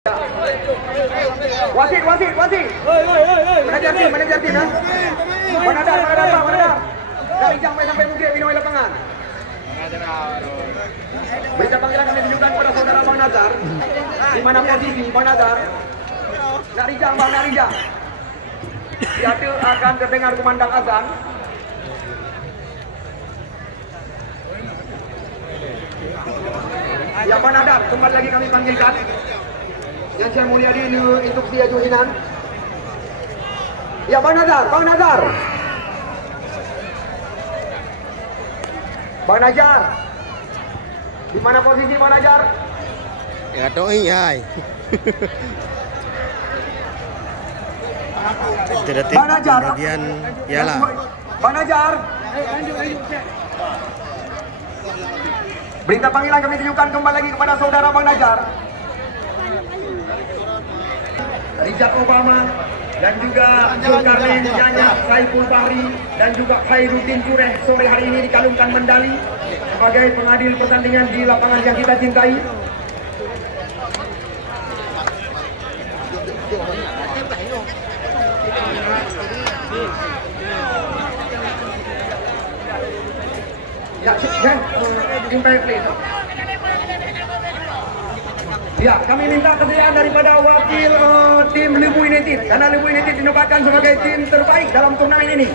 Wasit. Mana Jartin, ha? Mana dar. Dari sampai Bukit Binoy lapangan. Berita panggilan kami tunjukkan kepada saudara Bang Nazar. Di mana posisi Bang Nazar? Nak Rijang. Tiada akan terdengar kumandang azan. Ya Bang Nazar, kembali lagi kami panggilkan. Yang saya mulia di instruksi ajudan. Ya Bang Nazar. Bang Nazar. Di mana posisi Bang Nazar? Ya tahu hai. Detik Bang Nazar. bagian piala. Bang Nazar. Berita panggilan kami tunjukkan kembali lagi kepada saudara Bang Nazar. Richard Obama dan juga Zulkarnain Janya, Saiful Bahri dan juga Khairuddin Jureh sore hari ini dikalungkan medali sebagai pengadil pertandingan di lapangan yang kita cintai. Ya, please. Ya, kami minta kesediaan daripada wakil tim Lebu United karena Lebu United dinobatkan sebagai tim terbaik dalam turnamen ini.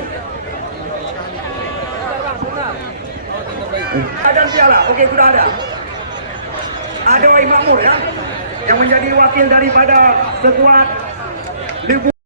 Dan piala, oke sudah ada. Ada Wai Makmur ya, yang menjadi wakil daripada skuad Lebu.